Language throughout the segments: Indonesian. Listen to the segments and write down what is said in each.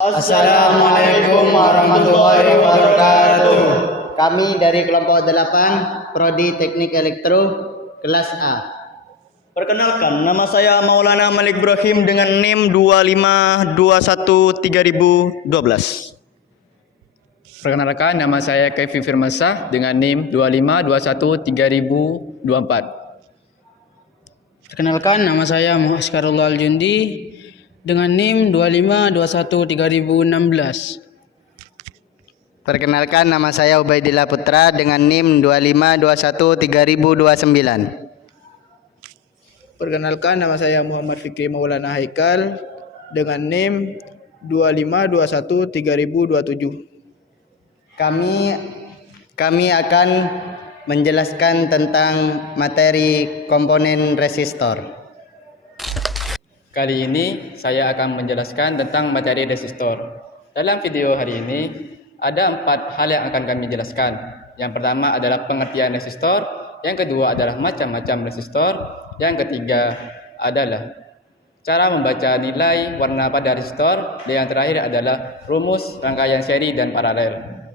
Assalamualaikum warahmatullahi wabarakatuh. Kami dari kelompok 8 Prodi Teknik Elektro kelas A. Perkenalkan, nama saya Maulana Malik Ibrahim dengan NIM 25213012. Perkenalkan, nama saya Kaifi Firmansyah dengan NIM 25213024. Perkenalkan, nama saya Muhammad Askarullah Al-Jundi dengan NIM 25213016. Perkenalkan, nama saya Ubaidillah Putra dengan NIM 25213029. Perkenalkan, nama saya Muhammad Fikri Maulana Haikal dengan NIM 25213027. Kami akan menjelaskan tentang materi komponen resistor. Kali ini saya akan menjelaskan tentang materi resistor. Dalam video hari ini ada 4 hal yang akan kami jelaskan. Yang pertama adalah pengertian resistor, yang kedua adalah macam-macam resistor, yang ketiga adalah cara membaca nilai warna pada resistor, dan yang terakhir adalah rumus rangkaian seri dan paralel.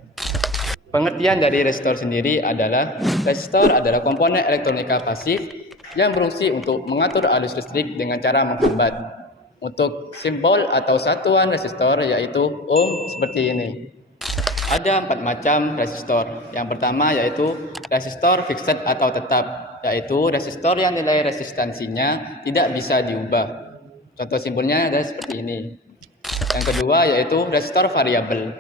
Pengertian dari resistor sendiri adalah resistor adalah komponen elektronika pasif yang berfungsi untuk mengatur arus listrik dengan cara menghambat. Untuk simbol atau satuan resistor yaitu ohm seperti ini. Ada 4 macam resistor. Yang pertama yaitu resistor fixed atau tetap, yaitu resistor yang nilai resistansinya tidak bisa diubah. Contoh simbolnya adalah seperti ini. Yang kedua yaitu resistor variabel,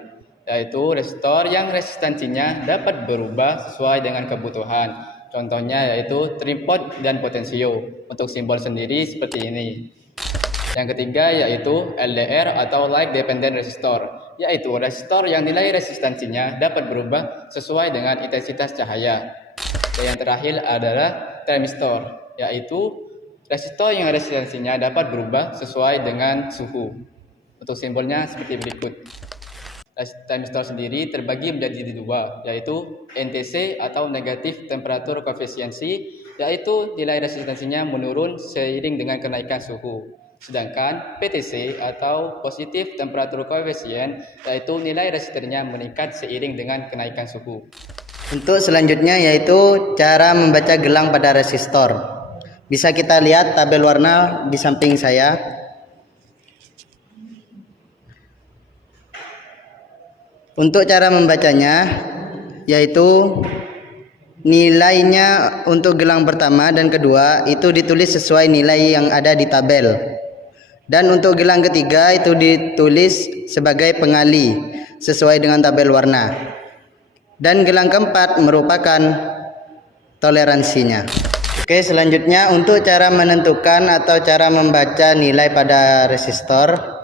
yaitu resistor yang resistansinya dapat berubah sesuai dengan kebutuhan. Contohnya yaitu tripod dan potensio. Untuk simbol sendiri seperti ini. Yang ketiga yaitu LDR atau Light Dependent Resistor, yaitu resistor yang nilai resistansinya dapat berubah sesuai dengan intensitas cahaya. Dan yang terakhir adalah termistor, yaitu resistor yang resistansinya dapat berubah sesuai dengan suhu. Untuk simbolnya seperti berikut. Termistor sendiri terbagi menjadi 2, yaitu NTC atau negatif temperatur koefisiensi, yaitu nilai resistansinya menurun seiring dengan kenaikan suhu. Sedangkan PTC atau positif temperatur koefisien, yaitu nilai resisternya meningkat seiring dengan kenaikan suhu. Untuk selanjutnya yaitu cara membaca gelang pada resistor. Bisa kita lihat tabel warna di samping saya. Untuk cara membacanya yaitu nilainya untuk gelang pertama dan kedua itu ditulis sesuai nilai yang ada di tabel. Dan untuk gelang ketiga itu ditulis sebagai pengali sesuai dengan tabel warna. Dan gelang keempat merupakan toleransinya. Oke, selanjutnya untuk cara menentukan atau cara membaca nilai pada resistor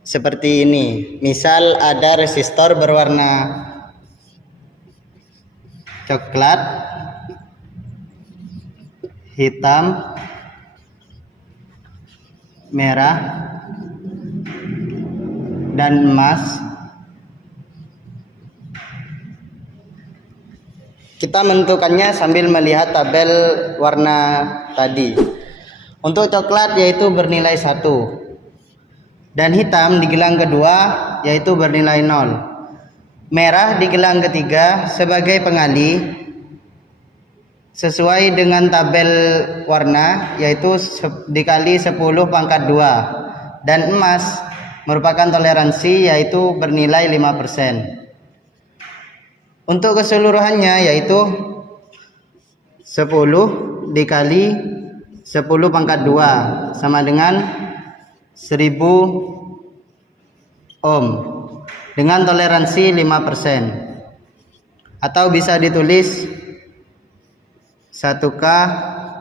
seperti ini. Misal ada resistor berwarna coklat, hitam, merah, dan emas. Kita menentukannya sambil melihat tabel warna tadi. Untuk coklat yaitu bernilai 1. Dan hitam di gelang kedua yaitu bernilai 0. Merah di gelang ketiga sebagai pengali sesuai dengan tabel warna yaitu dikali 10 pangkat 2. Dan emas merupakan toleransi yaitu bernilai 5%. Untuk keseluruhannya yaitu 10 dikali 10 pangkat 2 sama dengan 1000 ohm dengan toleransi 5%, atau bisa ditulis 1K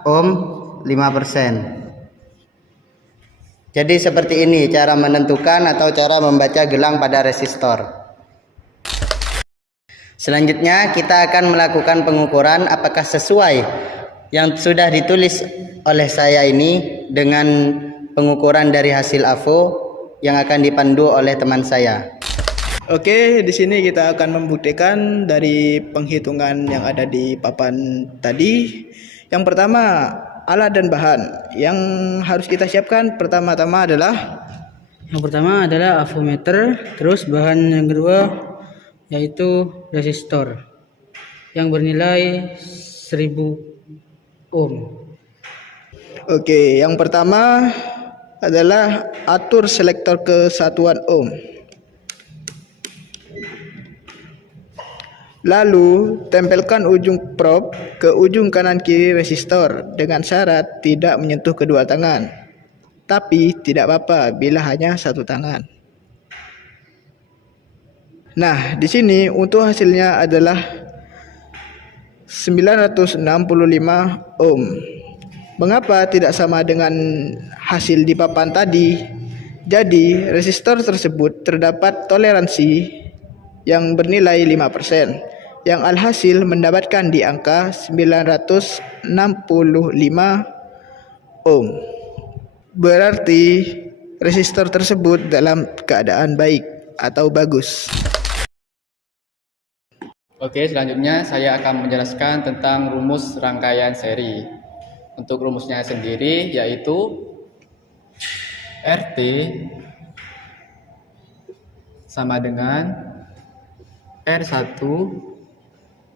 ohm 5%. Jadi seperti ini cara menentukan atau cara membaca gelang pada resistor. Selanjutnya kita akan melakukan pengukuran apakah sesuai yang sudah ditulis oleh saya ini dengan pengukuran dari hasil AFO yang akan dipandu oleh teman saya. Oke, di sini kita akan membuktikan dari penghitungan yang ada di papan tadi. Yang pertama, alat dan bahan. Yang harus kita siapkan pertama-tama adalah Yang pertama adalah avometer, terus bahan yang kedua yaitu resistor yang bernilai 1000 ohm. Oke, yang pertama adalah atur selektor kesatuan ohm. Lalu, tempelkan ujung prob ke ujung kanan kiri resistor dengan syarat tidak menyentuh kedua tangan. Tapi tidak apa-apa bila hanya satu tangan. Nah, di sini untuk hasilnya adalah 965 ohm. Mengapa tidak sama dengan hasil di papan tadi? Jadi, resistor tersebut terdapat toleransi yang bernilai 5%, yang alhasil mendapatkan di angka 965 ohm. Berarti resistor tersebut dalam keadaan baik atau bagus. Oke, selanjutnya saya akan menjelaskan tentang rumus rangkaian seri. Untuk rumusnya sendiri yaitu RT sama dengan R1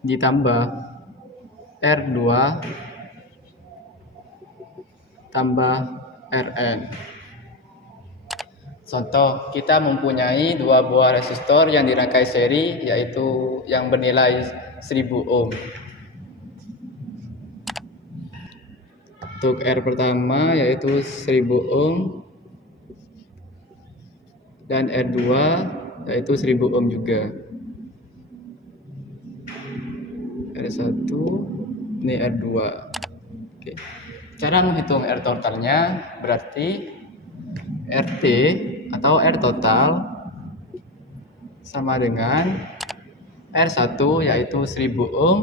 ditambah R2 tambah Rn. Contoh, kita mempunyai dua buah resistor yang dirangkai seri yaitu yang bernilai 1000 ohm. Untuk R pertama yaitu 1000 ohm dan R2 yaitu 1000 ohm juga. R1 ini R2. Oke. Cara menghitung R totalnya berarti RT atau R total sama dengan R1 yaitu 1000 ohm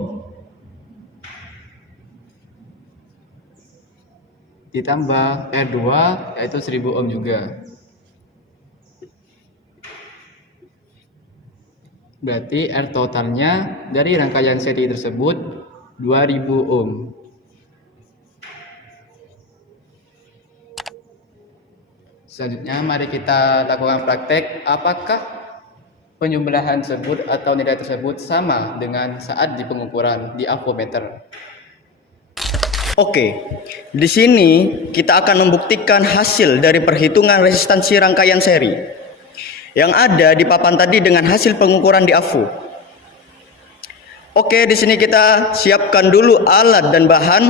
ditambah R2 yaitu 1000 ohm juga. Berarti R totalnya dari rangkaian seri tersebut 2000 ohm. Selanjutnya mari kita lakukan praktek apakah penjumlahan tersebut atau nilai tersebut sama dengan saat di pengukuran di avometer. Oke, di sini kita akan membuktikan hasil dari perhitungan resistansi rangkaian seri yang ada di papan tadi dengan hasil pengukuran di AVO. Oke, di sini kita siapkan dulu alat dan bahan.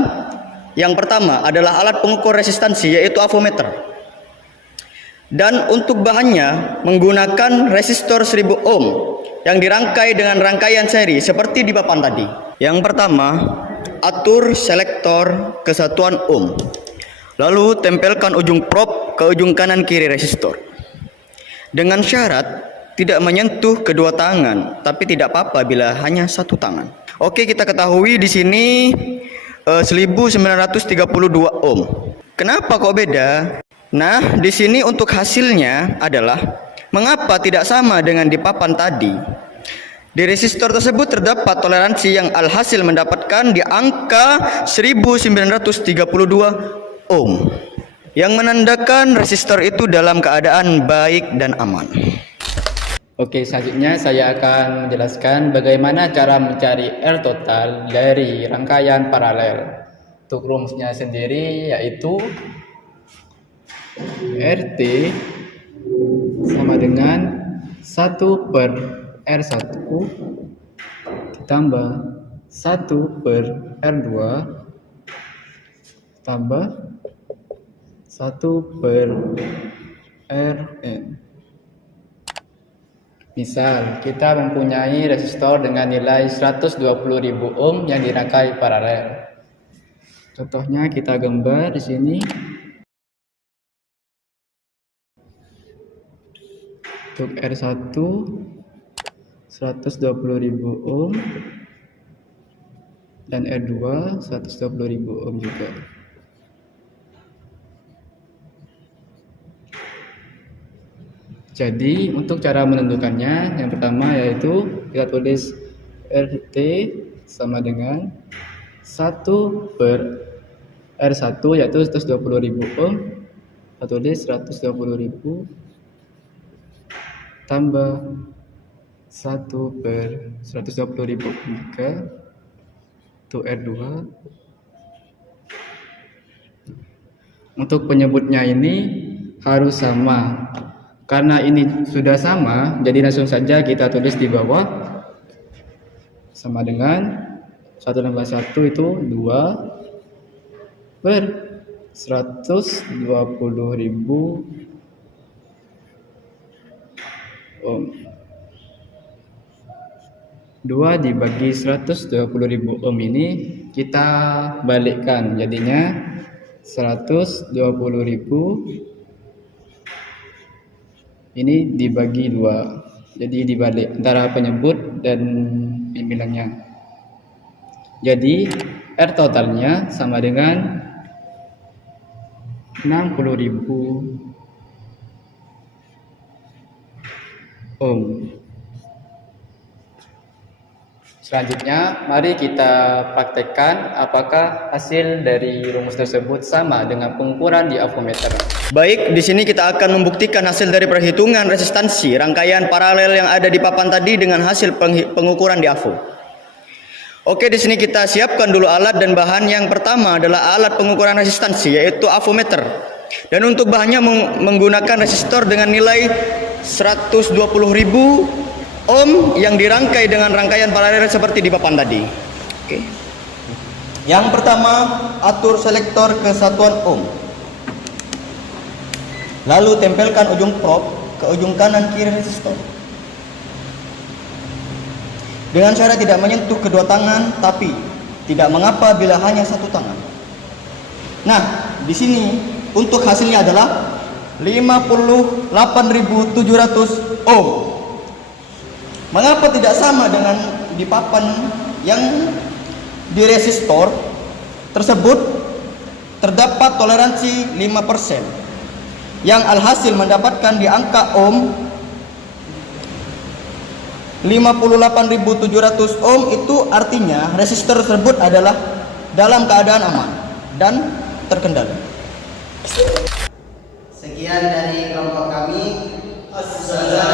Yang pertama adalah alat pengukur resistansi yaitu avometer. Dan untuk bahannya menggunakan resistor 1000 ohm yang dirangkai dengan rangkaian seri seperti di papan tadi. Yang pertama, atur selektor kesatuan ohm. Lalu tempelkan ujung prob ke ujung kanan kiri resistor. Dengan syarat tidak menyentuh kedua tangan, tapi tidak apa-apa bila hanya satu tangan. Oke, kita ketahui di sini 1932 ohm. Kenapa kok beda? Nah, di sini untuk hasilnya adalah mengapa tidak sama dengan di papan tadi. Di resistor tersebut terdapat toleransi yang alhasil mendapatkan di angka 1932 ohm, yang menandakan resistor itu dalam keadaan baik dan aman. Oke, selanjutnya saya akan menjelaskan bagaimana cara mencari R total dari rangkaian paralel. Untuk rumusnya sendiri yaitu RT sama dengan 1 per R1 ditambah 1 per R2 tambah 1 per Rn. Misal, kita mempunyai resistor dengan nilai 120.000 ohm yang dirangkai paralel. Contohnya kita gambar di sini. Untuk R1 120.000 ohm dan R2 120.000 ohm juga. Jadi untuk cara menentukannya yang pertama yaitu kita tulis RT sama dengan 1 per R1 yaitu 120.000 ohm. Kita tulis 120.000 tambah 1/120.000 ohm itu R2. Untuk penyebutnya ini harus sama. Karena ini sudah sama, jadi langsung saja kita tulis di bawah sama dengan 1 itu 2/120.000 ohm. 2 dibagi 120.000 ohm ini kita balikkan, jadinya 120.000 ini dibagi 2, jadi dibalik antara penyebut dan pimbilangnya. Jadi R totalnya sama dengan 60.000 ohm. Selanjutnya, mari kita praktekkan apakah hasil dari rumus tersebut sama dengan pengukuran di avometer. Baik, di sini kita akan membuktikan hasil dari perhitungan resistansi rangkaian paralel yang ada di papan tadi dengan hasil pengukuran di avo. Oke, di sini kita siapkan dulu alat dan bahan. Yang pertama adalah alat pengukuran resistansi, yaitu avometer. Dan untuk bahannya menggunakan resistor dengan nilai 120.000 ohm yang dirangkai dengan rangkaian paralel seperti di papan tadi. Oke. Yang pertama, atur selektor ke satuan ohm. Lalu tempelkan ujung prob ke ujung kanan kiri resistor. Dengan cara tidak menyentuh kedua tangan, tapi tidak mengapa bila hanya satu tangan. Nah, di sini untuk hasilnya adalah 58.700 ohm. Mengapa tidak sama dengan di papan yang di resistor tersebut terdapat toleransi 5%, yang alhasil mendapatkan di angka ohm 58.700 ohm. Itu artinya resistor tersebut adalah dalam keadaan aman dan terkendali. Sekian dari kelompok kami. Assalamualaikum.